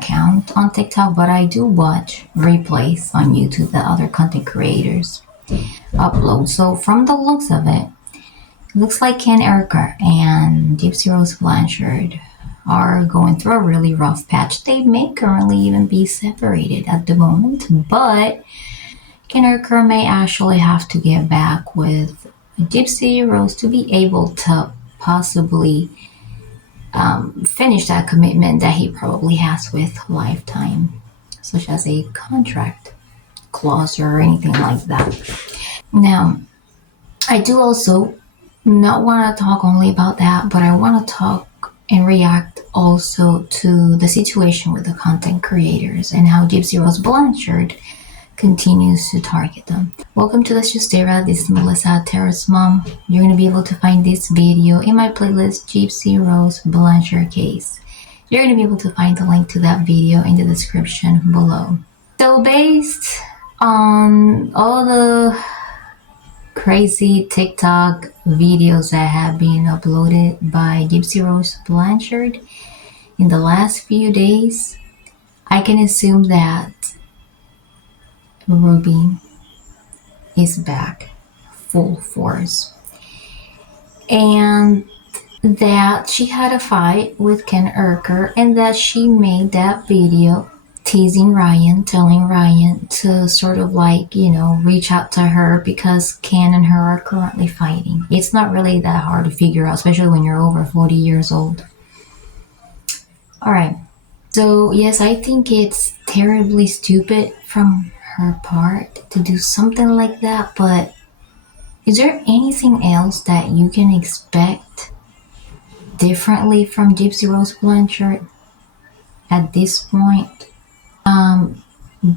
account on TikTok, but I do watch replays on YouTube that other content creators upload. So from the looks of it, looks like Urker and Gypsy Rose Blanchard are going through a really rough patch. They may currently even be separated at the moment, but Urker may actually have to get back with Gypsy Rose to be able to possibly finish that commitment that he probably has with Lifetime, such as a contract clause or anything like that. Now, I do also not want to talk only about that, but I want to talk and react also to the situation with the content creators and how Gypsy Rose Blanchard continues to target them. Welcome to Let's Just Era. This is Melissa, Terrace Mom. You're going to be able to find this video in my playlist, Gypsy Rose Blanchard Case. You're going to be able to find the link to that video in the description below. So based on all the crazy TikTok videos that have been uploaded by Gypsy Rose Blanchard in the last few days, I can assume that Ruby is back full force, and that she had a fight with Urker, and that she made that video teasing Ryan, telling Ryan to sort of reach out to her because Ken and her are currently fighting. It's not really that hard to figure out, especially when you're over 40 years old. Alright, so yes, I think it's terribly stupid from her part to do something like that, but is there anything else that you can expect differently from Gypsy Rose Blanchard at this point?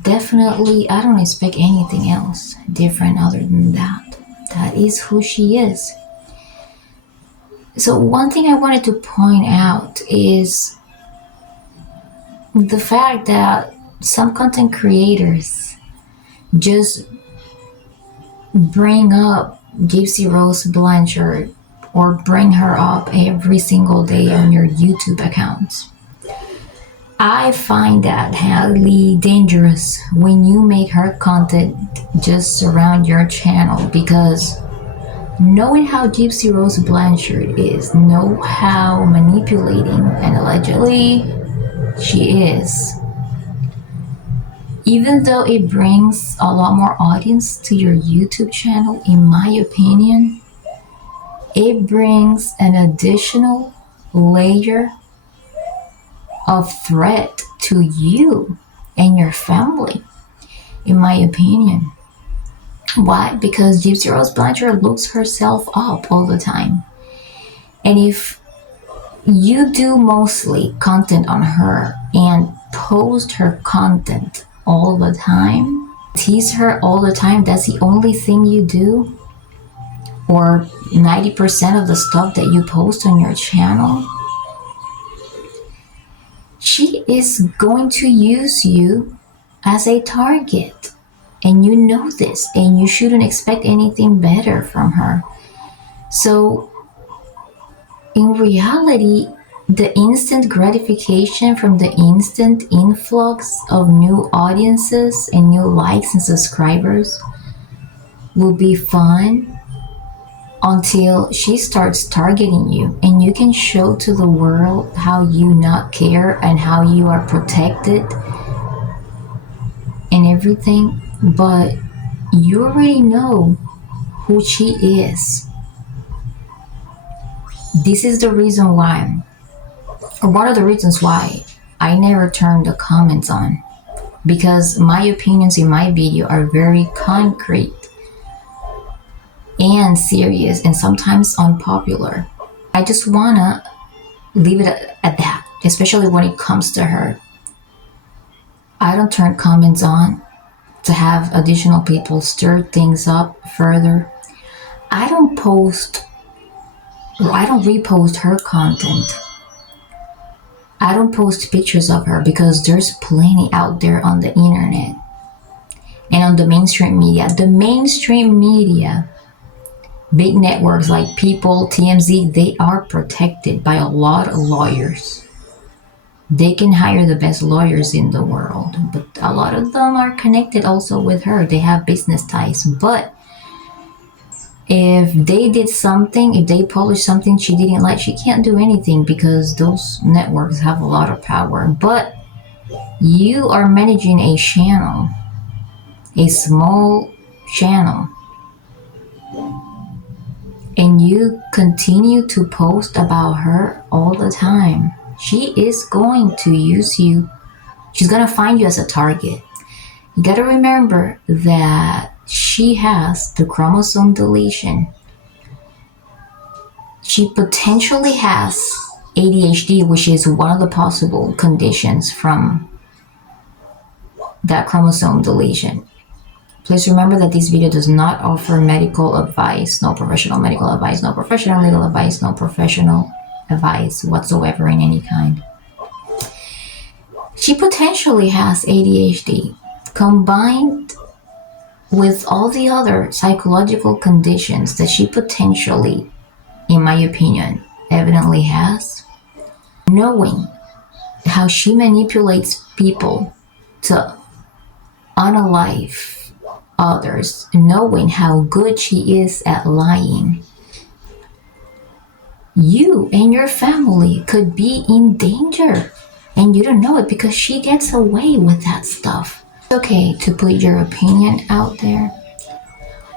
Definitely, I don't expect anything else different other than that. That is who she is. So one thing I wanted to point out is the fact that some content creators just bring up Gypsy Rose Blanchard or bring her up every single day on your YouTube accounts. I find that highly dangerous when you make her content just surround your channel, because knowing how Gypsy Rose Blanchard is, know how manipulating and allegedly she is, even though it brings a lot more audience to your YouTube channel, in my opinion, it brings an additional layer of threat to you and your family, in my opinion. Why? Because Gypsy Rose Blanchard looks herself up all the time. And if you do mostly content on her and post her content all the time, tease her all the time, that's the only thing you do, or 90% of the stuff that you post on your channel, she is going to use you as a target. And you know this, and you shouldn't expect anything better from her. So in reality, the instant gratification from the instant influx of new audiences and new likes and subscribers will be fun until she starts targeting you, and you can show to the world how you not care and how you are protected and everything, but you already know who she is. This is the reason why, or one of the reasons why, I never turn the comments on, because my opinions in my video are very concrete and serious and sometimes unpopular. I just wanna leave it at that, especially when it comes to her. I don't turn comments on to have additional people stir things up further. I don't repost her content. I don't post pictures of her because there's plenty out there on the internet and on the mainstream media. The mainstream media, big networks like People, TMZ, they are protected by a lot of lawyers. They can hire the best lawyers in the world, but a lot of them are connected also with her. They have business ties. But if they did something, if they published something she didn't like, she can't do anything because those networks have a lot of power. But you are managing a channel, a small channel, and you continue to post about her all the time. She is going to use you. She's going to find you as a target. You got to remember that she has the chromosome deletion. She potentially has ADHD, which is one of the possible conditions from that chromosome deletion. Please remember that this video does not offer medical advice, no professional medical advice, no professional legal advice, no professional advice whatsoever in any kind. She potentially has ADHD combined with all the other psychological conditions that she potentially, in my opinion, evidently has. Knowing how she manipulates people to unalive others, knowing how good she is at lying, you and your family could be in danger and you don't know it because she gets away with that stuff. It's okay to put your opinion out there,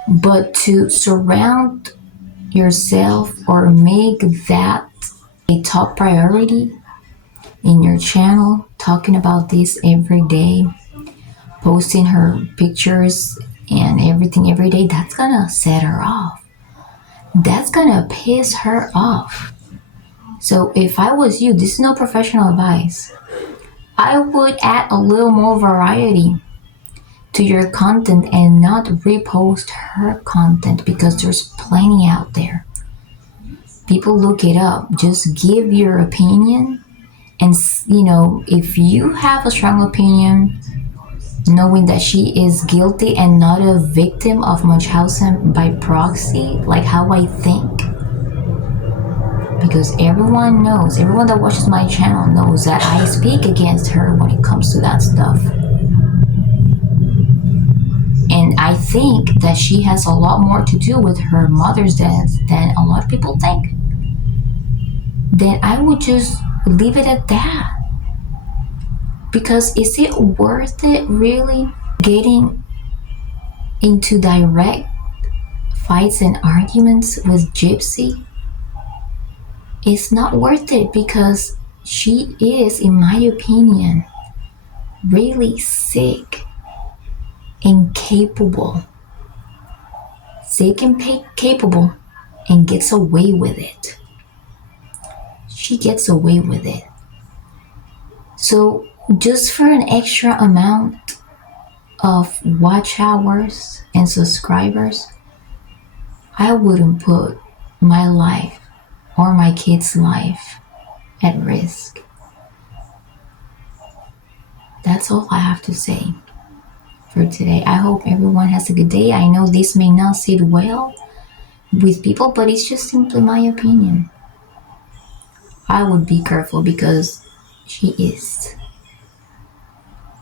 but to surround yourself or make that a top priority in your channel, talking about this every day, posting her pictures and everything every day, that's gonna set her off. That's gonna piss her off. So if I was you, this is no professional advice, I would add a little more variety to your content and not repost her content because there's plenty out there. People look it up. Just give your opinion, and if you have a strong opinion, knowing that she is guilty and not a victim of Munchausen by proxy, like how I think. Because everyone that watches my channel knows that I speak against her when it comes to that stuff. And I think that she has a lot more to do with her mother's death than a lot of people think. Then I would just leave it at that. Because is it worth it really getting into direct fights and arguments with Gypsy? It's not worth it because she is, in my opinion, really sick and capable. Sick and capable and gets away with it. She gets away with it. So just for an extra amount of watch hours and subscribers, I wouldn't put my life or my kids' life at risk. That's all I have to say for today. I hope everyone has a good day. I know this may not sit well with people, but it's just simply my opinion. I would be careful because she is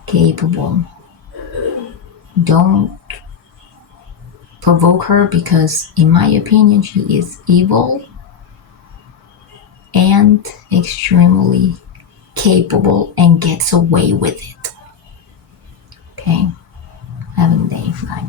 capable. Don't provoke her because, in my opinion, she is evil and extremely capable and gets away with it. Okay? Have a good day. Bye.